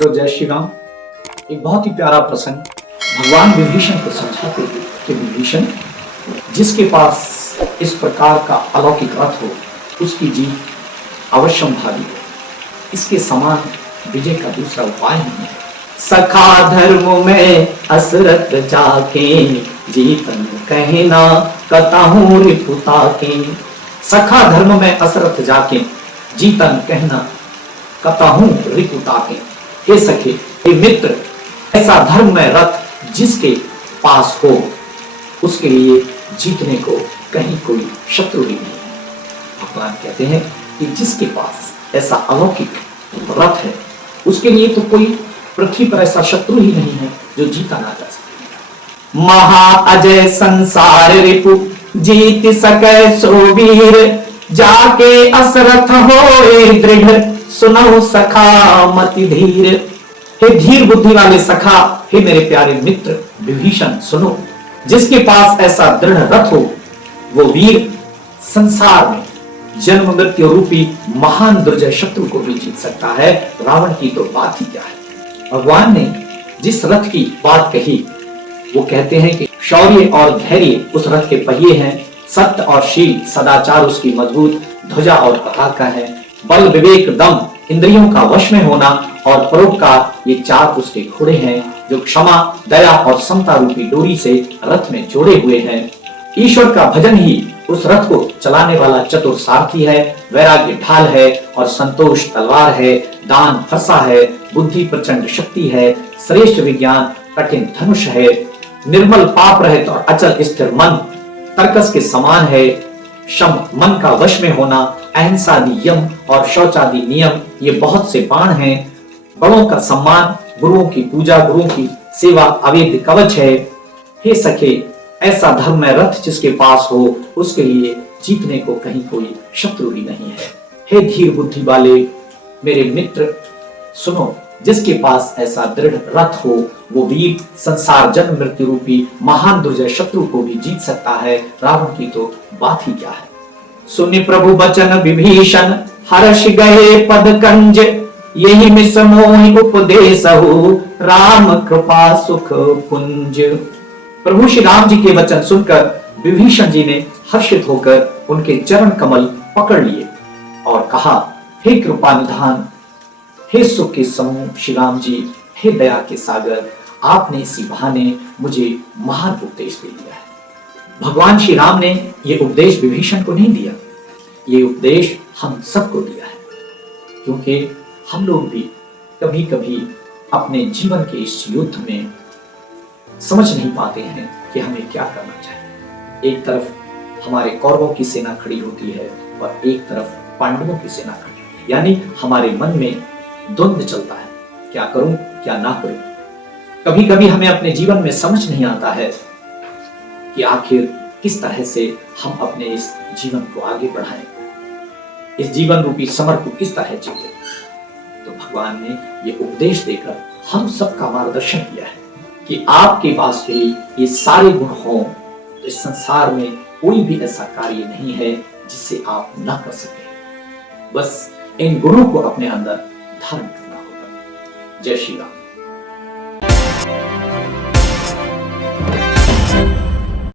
तो जय श्री राम। एक बहुत ही प्यारा प्रसंग भगवान विभीषण को समझाते हुए कि विभीषण, जिसके पास इस प्रकार का अलौकिक रथ हो उसकी जीत अवश्यम भावी हो। इसके समान विजय का दूसरा उपाय नहीं है। सखा धर्म में असरत जाके जीतन कहना कताहूं रिपुता के। सखा धर्म में असरत जाके जीतन कहना कताहूं रिपुता के। हे सखे, हे मित्र, ऐसा धर्म में रथ जिसके पास हो उसके लिए जीतने को कहीं कोई शत्रु ही नहीं है। भगवान कहते हैं कि जिसके पास ऐसा अलौकिक रथ है उसके लिए तो कोई पृथ्वी पर ऐसा शत्रु ही नहीं है जो जीता ना जा सके। महा अजय संसार रिपु जीत सके सो वीर, जाके असरथ होए दृढ़ सुनहु सखा मति धीर। हे धीर बुद्धि वाले सखा, हे मेरे प्यारे मित्र विभीषण, सुनो, जिसके पास ऐसा दृढ़ रथ हो वो वीर संसार में जन्म मृत्यु रूपी महान दुर्जय शत्रु को भी जीत सकता है। रावण की तो बात ही क्या है। भगवान ने जिस रथ की बात कही वो कहते हैं कि शौर्य और धैर्य उस रथ के पहिए हैं, सत्य और शील सदाचार उसकी मजबूत ध्वजा और पताका है, बल विवेक दम इंद्रियों का वश में होना और परोपकार ये चार उसके घोड़े हैं जो क्षमा दया और समता रूपी डोरी से रथ में जोड़े हुए हैं। ईश्वर का भजन ही उस रथ को चलाने वाला चतुर सारथी है, वैराग्य ढाल है और संतोष तलवार है, दान फरसा है, बुद्धि प्रचंड शक्ति है, श्रेष्ठ विज्ञान कठिन धनुष है, निर्मल पाप रहित और अचल स्थिर मन तर्कस के समान है, शम मन का वश में होना, अहिंसादि यम और शौचादि नियम ये बहुत से बाण हैं, बड़ों का सम्मान, गुरुओं की पूजा, गुरुओं की सेवा अवेद्य कवच है। हे सखे, ऐसा धर्म में रथ जिसके पास हो उसके लिए जीतने को कहीं कोई शत्रु ही नहीं है। हे धीर बुद्धि वाले मेरे मित्र, सुनो, जिसके पास ऐसा दृढ़ रथ हो वो वीर संसार जन्म मृत्यु रूपी महान दुर्जय शत्रु को भी जीत सकता है। रावण की तो बात ही क्या है। सुनि प्रभु बचन विभीषण, हर्ष गए पद कंज, यही मिस मोहि उपदेश हो, राम कृपा सुख पुंज। प्रभु श्री राम जी के वचन सुनकर विभीषण जी ने हर्षित होकर उनके चरण कमल पकड़ लिए और कहा, हे कृपा निधान, हे सुख के समूह श्री राम जी, हे दया के सागर, आपने इसी बहाने मुझे महान उपदेश दे दिया है। भगवान श्री राम ने यह उपदेश विभीषण को नहीं दिया, ये उपदेश हम सबको दिया है, क्योंकि हम लोग भी कभी कभी अपने जीवन के इस युद्ध में समझ नहीं पाते हैं कि हमें क्या करना चाहिए। एक तरफ हमारे कौरवों की सेना खड़ी होती है और एक तरफ पांडवों की सेना खड़ी होती है, यानी हमारे मन में द्वंद्व चलता है, क्या करूं क्या ना करूं। कभी कभी हमें अपने जीवन में समझ नहीं आता है कि आखिर किस तरह से हम अपने इस जीवन को आगे बढ़ाएं, इस जीवन रूपी समर को किस तरह जीते। तो भगवान ने ये उपदेश देकर हम सबका मार्गदर्शन किया है कि आपके पास भी ये सारे गुण हो तो इस संसार में कोई भी ऐसा कार्य नहीं है जिसे आप ना कर सके। बस इन गुणों को अपने अंदर धारण करना होगा। जय श्री राम।